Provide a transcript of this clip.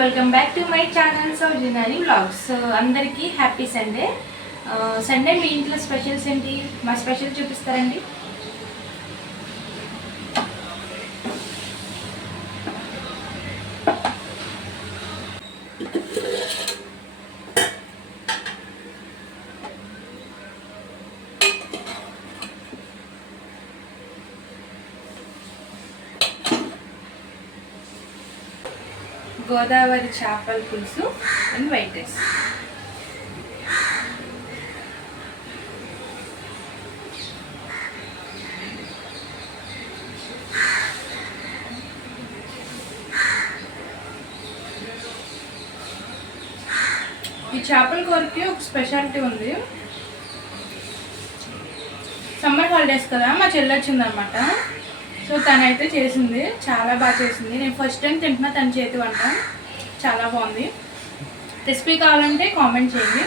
Welcome back to my channel సౌజన్య వ్లాగ్స్. అందరికీ happy Sunday. Sunday మీ ఇంట్లో స్పెషల్స్ ఏంటి? మా స్పెషల్ చూపిస్తారండి. గోదావరి చేపల పులుసు అండ్ వైట్ రైస్. ఈ చేపల కూరకి ఒక స్పెషాలిటీ ఉంది. సమ్మర్ హాలిడేస్ కదా, మా చెల్లి వచ్చిందనమాట. సో తనైతే చేసింది, చాలా బాగా చేసింది. నేను ఫస్ట్ టైం తింటున్నా తన చేతి వంట, చాలా బాగుంది. రెసిపీ కావాలంటే కామెంట్ చేయండి.